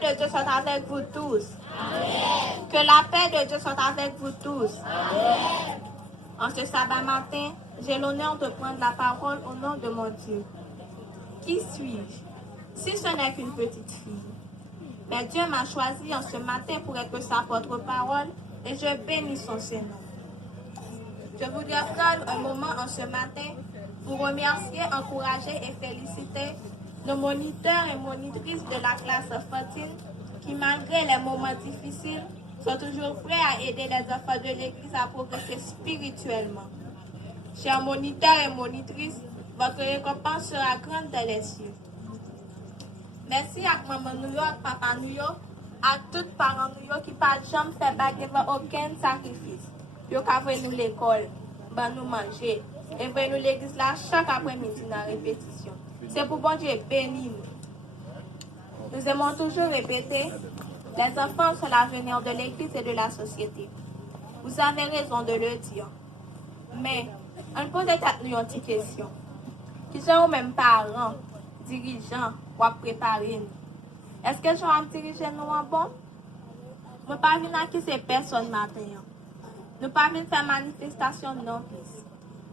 de Dieu soit avec vous tous. Amen. Que la paix de Dieu soit avec vous tous. Amen. En ce sabbat matin, j'ai l'honneur de prendre la parole au nom de mon Dieu. Qui suis-je? Si ce n'est qu'une petite fille. Mais Dieu m'a choisi en ce matin pour être sa porte-parole et je bénis son Saint-Nom. Je voudrais prendre un moment en ce matin pour remercier, encourager et féliciter nos moniteurs et monitrices de la classe 14 qui, malgré les moments difficiles, sont toujours prêts à aider les enfants de l'Église à progresser spirituellement. Chers moniteurs et monitrices, votre récompense sera grande dans les cieux. Merci à maman New York, papa New York, à tous parents New York qui pas jamais fait baguer aucun sacrifice. Yo ka vwe nous l'école, ben nous manger, et vwe nous l'église là chaque après-midi dans la répétition. C'est pour bon Dieu bénir nous. Nous aimons toujours répéter, les enfants sont l'avenir de l'église et de la société. Vous avez raison de le dire. Mais, on pose peut-être nous une petite question. Qui sont même parents, dirigeants, ou à préparer nous? Est-ce que je vais diriger nous en bon? Je ne vais pas venir à ces personnes matin. Nous ne pas venir faire manifestation non plus.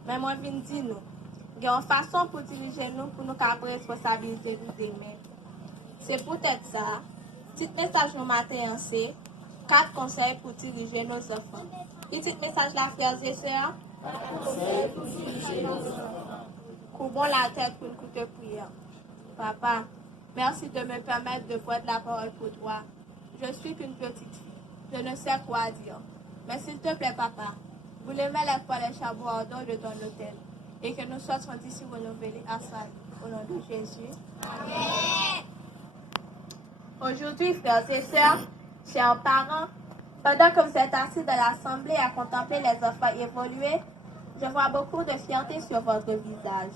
Mais moi, je viens dire nous. Il y a une façon pour diriger nous, pour nous avoir responsabilité nous-mêmes. C'est peut-être ça. Petit message nous matin, c'est 4 conseils pour diriger nos enfants. Petit message là, frères et sœurs. 4 conseils pour diriger nos enfants. Courbons la tête pour une courte prière. Papa, merci de me permettre de prendre la parole pour toi. Je suis qu'une petite fille. Je ne sais quoi dire. Mais s'il te plaît, papa, vous levez les poils et chapeaux en dehors de ton hôtel et que nous soyons d'ici renouvelés à sa vie. Au nom de Jésus. Amen. Aujourd'hui, frères et sœurs, chers parents, pendant que vous êtes assis dans l'assemblée à contempler les enfants évoluer, je vois beaucoup de fierté sur votre visage.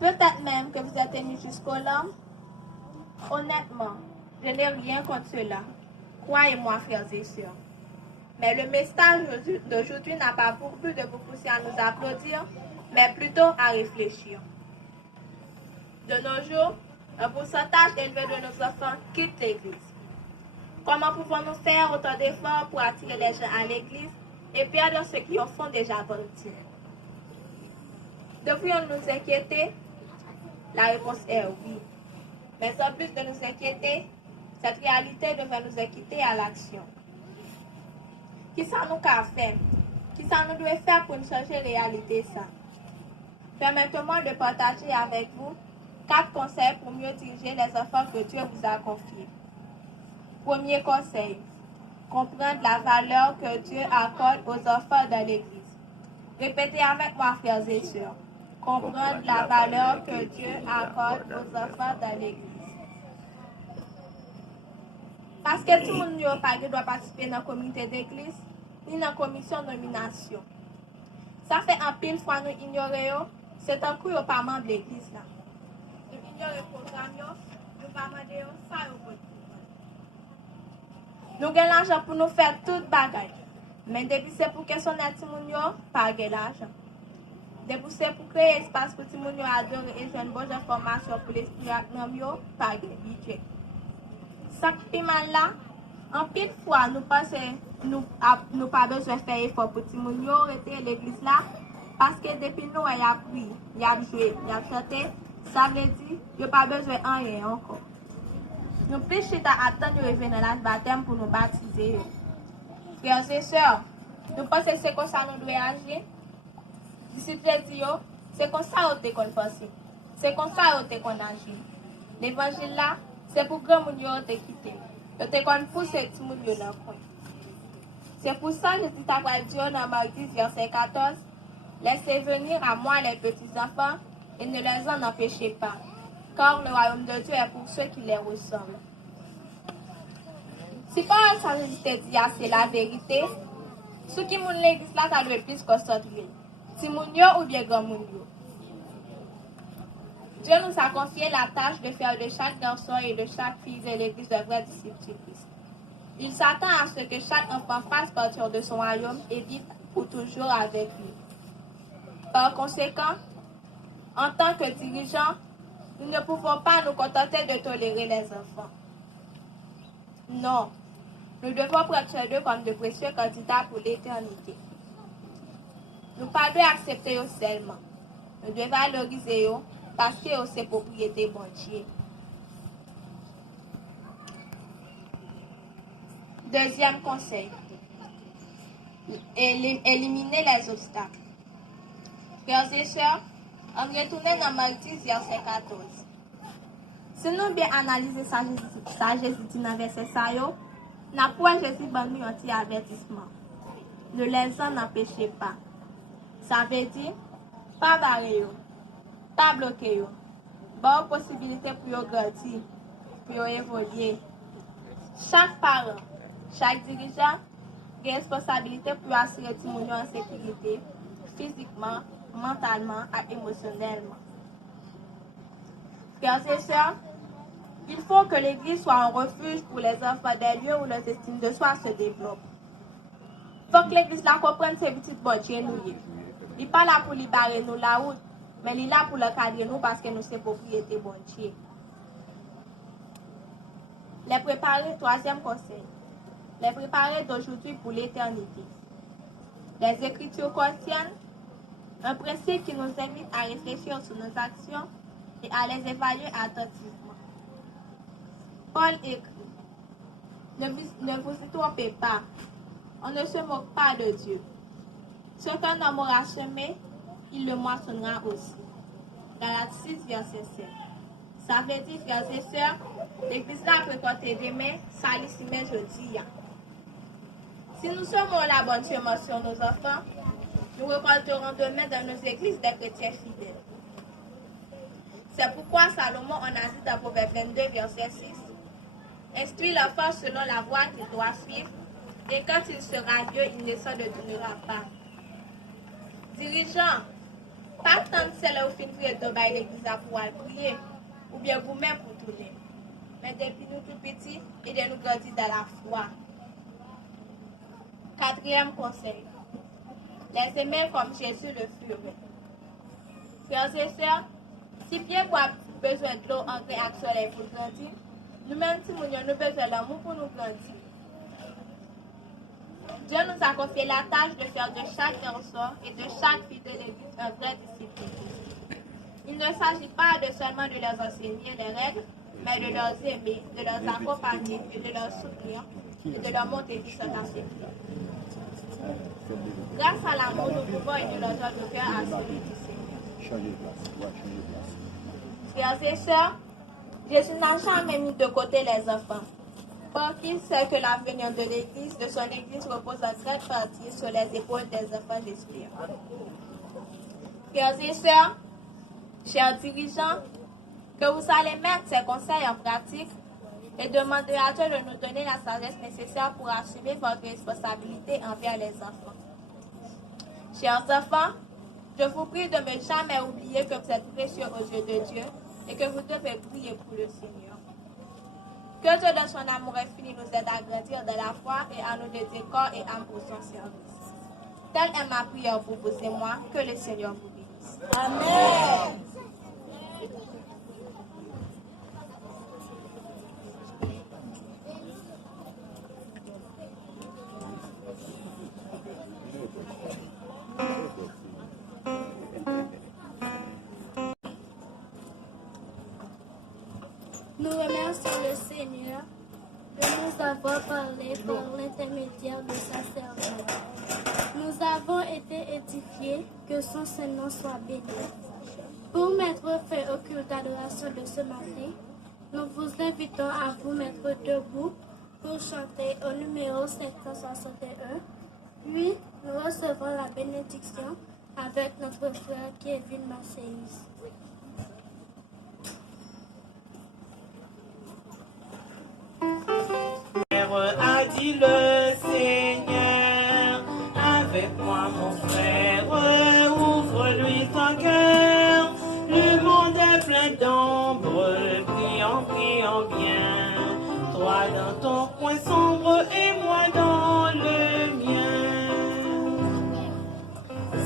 Peut-être même que vous êtes émus jusqu'aux larmes. Honnêtement, je n'ai rien contre cela. Croyez-moi, frères et sœurs. Mais le message d'aujourd'hui n'a pas pour but de vous pousser à nous applaudir, mais plutôt à réfléchir. De nos jours, un pourcentage élevé de nos enfants quitte l'Église. Comment pouvons-nous faire autant d'efforts pour attirer les gens à l'Église et perdre ceux qui en font déjà volontiers? Devrions-nous nous inquiéter? La réponse est oui. Mais en plus de nous inquiéter, cette réalité devrait nous inquiéter à l'action. Qui ça nous a fait? Qui ça nous doit faire pour nous changer la réalité ça? Permettez-moi de partager avec vous 4 conseils pour mieux diriger les enfants que Dieu vous a confiés. Premier conseil, comprendre la valeur que Dieu accorde aux enfants de l'Église. Répétez avec moi, frères et sœurs. Comprendre la valeur que Dieu accorde aux enfants de l'Église. Parce que tout le monde ne doit participer dans la communauté d'église, ni dans la commission de nomination. Ça fait un pile fois nous ignorer, c'est un coup pas membre de l'église. Nous ignorons le programme, nous pas demander ça au bout. Nous avons l'argent pour nous faire toute bagaille. Mais depuis c'est pour question de Timounio, pas de l'argent. Depuis c'est pour créer espace pour Timounio adorer et jouer une bonne information pour l'esprit agnomio, pas de budget. Chaque piment là, en pile fois, nous pensons nous pas besoin de faire effort pour Timounio rester l'église là, parce que depuis nous, il y a pris, il y a joué, il y a chanté, ça veut dire qu'il n'y a pas besoin de rien encore. Nous plus chita attendre de revenir dans l'âge baptême pour nous baptiser. Frères et sœurs, nous pensons que c'est comme ça nous devons agir. Disciples dit, c'est comme ça qu'on pense. C'est comme ça qu'on agit. L'évangile là, c'est pour que nous te quitter. Nous te pousser tout le monde dans le coin. C'est pour ça que je dis à Dieu dans Marc 10, verset 14, laissez venir à moi les petits enfants et ne les en empêchez pas, car le royaume de Dieu est pour ceux qui les ressemblent. Si par ça je te dis, c'est la vérité, ceux qui m'ont l'église là, ça doit plus que cette ville. Si mon ou bien grand mon Dieu nous a confié la tâche de faire de chaque garçon et de chaque fille de l'église de vrais disciples de Christ. Il s'attend à ce que chaque enfant fasse partir de son royaume et vive pour toujours avec lui. Par conséquent, en tant que dirigeants, nous ne pouvons pas nous contenter de tolérer les enfants. Non, nous devons prendre ces deux comme de précieux candidats pour l'éternité. Nous ne pouvons pas accepter eux seulement. Nous devons valoriser eux parce que c'est propriété bon Dieu. Deuxième conseil. Éliminer les obstacles. Frères et sœurs, on retourne dans Marc 10, verset 14. Si nous bien analyser ça Jésus dit dans verset ça, nous avons Jésus donné un petit avertissement. Ne les en empêchez pas. Ça veut dire, pas barrer, pas bloquer. Bonne possibilité pour grandir, pour évoluer. Chaque parent, chaque dirigeant a une responsabilité pour assurer tout le monde en sécurité, physiquement, mentalement et émotionnellement. Frères et sœurs, il faut que l'Église soit un refuge pour les enfants des lieux où leur estime de soi se développe. Il faut que l'Église la comprenne ses petites bonnes nous. Il n'est pas là pour libérer nous la route, mais il est là pour le cadrer nous parce que nous sommes propriété bon Dieu. Les préparer, troisième conseil. Les préparer d'aujourd'hui pour l'éternité. Les Écritures contiennent un principe qui nous invite à réfléchir sur nos actions et à les évaluer attentivement. Paul écrit, ne vous y trompez pas, on ne se moque pas de Dieu. Ce qu'un homme aura semé, il le moissonnera aussi. Galates 6, verset 7. Ça veut dire, frères et sœurs, l'Église a fréquenté demain, ça ici mais jeudi. Si nous sommes la bonne chemin sur nos enfants, nous récolterons demain dans nos églises des chrétiens fidèles. C'est pourquoi Salomon en a dit dans Proverbe 22, verset 6, instruis l'enfant selon la voie qu'il doit suivre, et quand il sera vieux, il ne s'en détournera pas. Dirigeants, pas tant de celles au fin de l'église à pouvoir prier, ou bien vous-même pour tourner. Mais depuis nous tout petits, aidez-nous grandir dans la foi. Quatrième conseil. Les aimer comme Jésus le ferait. Frères et sœurs, si bien qu'on a besoin de l'eau en réaction pour grandir, nous-mêmes, si nous avons besoin de l'amour pour nous grandir. Dieu nous a confié la tâche de faire de chaque garçon et de chaque fille de l'Église un vrai disciple. Il ne s'agit pas seulement de leur enseigner les règles, mais de leur aimer, de leur accompagner, et de leur soutenir et de leur montrer qui sont à ses pieds. Grâce à l'amour, nous pouvons aider leur joie de cœur à celui du Seigneur. Frères et sœurs, Jésus n'a jamais mis de côté les enfants. Parce qu'il sait que l'avenir de l'Église, de son Église, repose en grande partie sur les épaules des enfants d'esprit. Frères et sœurs, chers dirigeants, que vous allez mettre ces conseils en pratique et demander à Dieu de nous donner la sagesse nécessaire pour assumer votre responsabilité envers les enfants. Chers enfants, je vous prie de ne jamais oublier que vous êtes précieux aux yeux de Dieu et que vous devez prier pour le Seigneur. Que Dieu dans son amour infini nous aide à grandir dans la foi et à nous dédier corps et âme pour son service. Telle est ma prière pour vous et moi. Que le Seigneur vous bénisse. Amen. Nous remercions le Seigneur de nous avoir parlé par l'intermédiaire de sa servante. Nous avons été édifiés, que son Saint-Nom soit béni. Pour mettre fin au culte d'adoration de ce matin, nous vous invitons à vous mettre debout pour chanter au numéro 761. Puis, nous recevrons la bénédiction avec notre frère Kevin Masséis. A dit le Seigneur, avec moi mon frère, ouvre-lui ton cœur. Le monde est plein d'ombre, prions, prions bien. Toi dans ton coin sombre et moi dans le mien.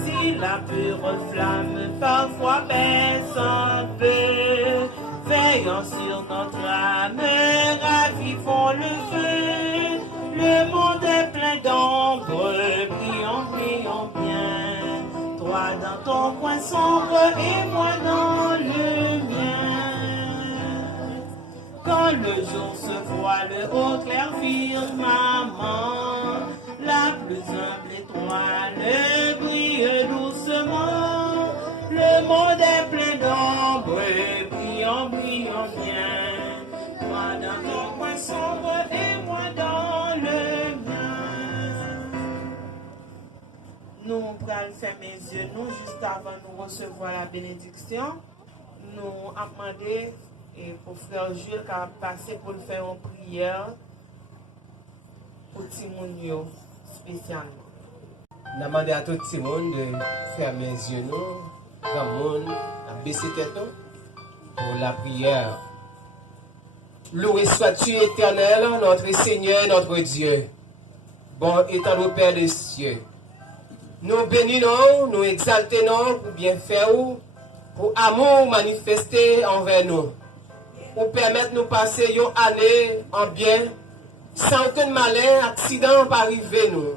Si la pure flamme parfois baisse un peu, veillons sur notre âme, ravivons le feu. ton coin sombre et moi dans le mien. Quand le jour se voile au clair firmament, la plus humble étoile brille doucement. Le monde est plein d'ombre, brillant, brillant bien. Toi dans ton coin sombre et moi dans le mien. Nous allons fermer les yeux, nous, juste avant de recevoir la bénédiction. Nous avons demandé pour frère Jules qui a passé pour faire une prière pour Timounio spécialement. Nous avons demandé à tout le monde de fermer les yeux, nous, grand monde, à baisser tête pour la prière. Loué sois-tu éternel, notre Seigneur, notre Dieu. Bon étant le Père des cieux. Nous bénissons, nous exaltons pour bien faire, pour amour manifesté envers nous. Pour permettre de nous passer une année en bien, sans aucun malin, accident pas arriver nous.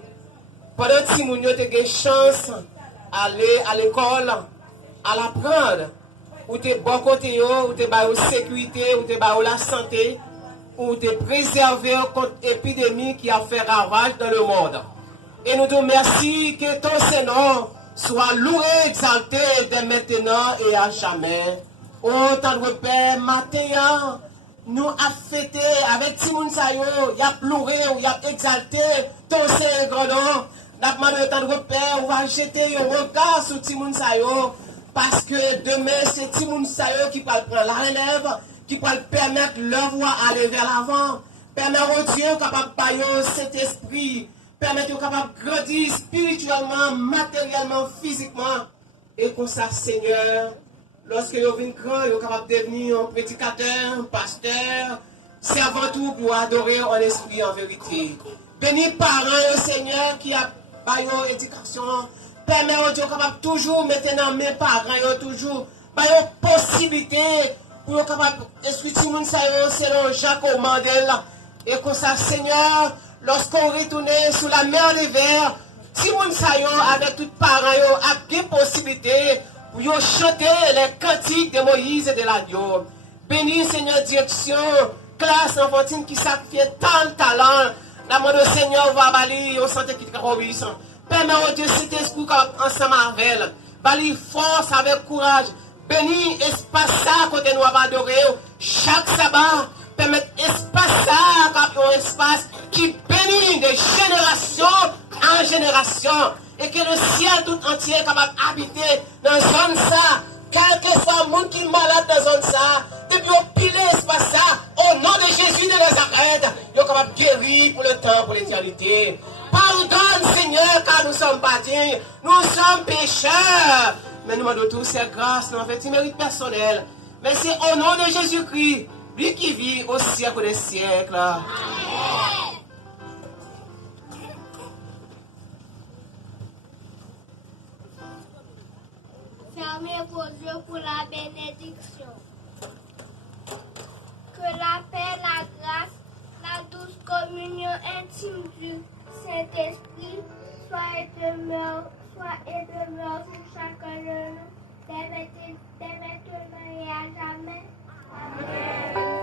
Pendant que Timounio a eu chance d'aller à l'école, à l'apprendre, ou te bon côté, ou te ba sécurité, ou te ba la santé, ou te préserver contre l'épidémie qui a fait ravage dans le monde. Et nous te remercions que ton Seigneur soit loué, exalté dès maintenant et à jamais. Oh, tendre Père, matin, nous avons fêté avec Timoun Sayo, il a pleuré, il a exalté ton Seigneur grand nom. Nous avons demandé tendre Père, on va jeter un regard sur Timoun Sayo, parce que demain, c'est Timoun Sayo qui va prendre la relève, qui va permettre leur voie aller vers l'avant. Permettre au Dieu capable de bailler cet esprit. Permettre capable de grandir spirituellement, matériellement, physiquement. Et comme ça, Seigneur, lorsque vous venez grand, vous êtes capable de devenir un prédicateur, un pasteur. C'est avant tout pour adorer en esprit, en vérité. Bénis parents, Seigneur, qui a baillé éducation. Permet au Dieu capable toujours mettre dans mes parents, toujours bailler possibilité pour être capable d'expliquer tout le monde selon Jacques Mandel. Et comme ça, Seigneur, lorsqu'on retourne sous la mer des vers, si moun sayon avec tout parents a bien possibilité pour chanter les cantiques de Moïse et de l'agneau. Bénis Seigneur direction, classe enfantine qui sacrifie tant de talent. La main de Seigneur va bali au santé qui te permet au Dieu cet esprit ensemble avec elle. Bali force avec courage. Bénis espace ça côté nous va adorer chaque sabbat. Permettre espace ça un espace qui bénit de génération en génération et que le ciel tout entier est capable d'habiter dans une zone ça. Quel que soit le monde qui est malade dans zone ça, depuis au piler espace ça, au nom de Jésus de Nazareth, il est capable de guérir pour le temps, pour l'éternité. Pardonne Seigneur car nous sommes pas dignes, nous sommes pécheurs. Mais nous demandons tous ces grâces, nous en fait, mérite personnel. Mais c'est au nom de Jésus-Christ, lui qui vit au siècle des siècles. Amen. Fermez vos yeux pour la bénédiction. Que la paix, la grâce, la douce communion intime du Saint-Esprit soit et demeure sur chacun de nous, dès maintenant et à jamais. Amen.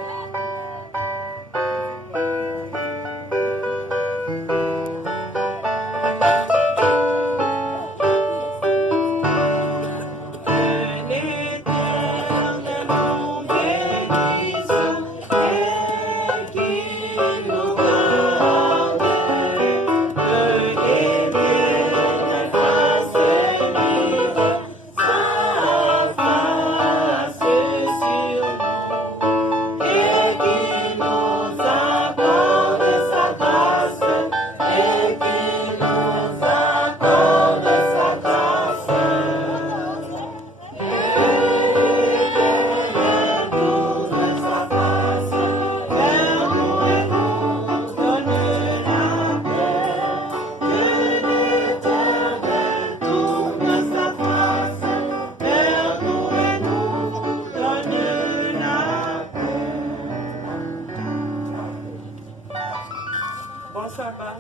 Bon sabbat.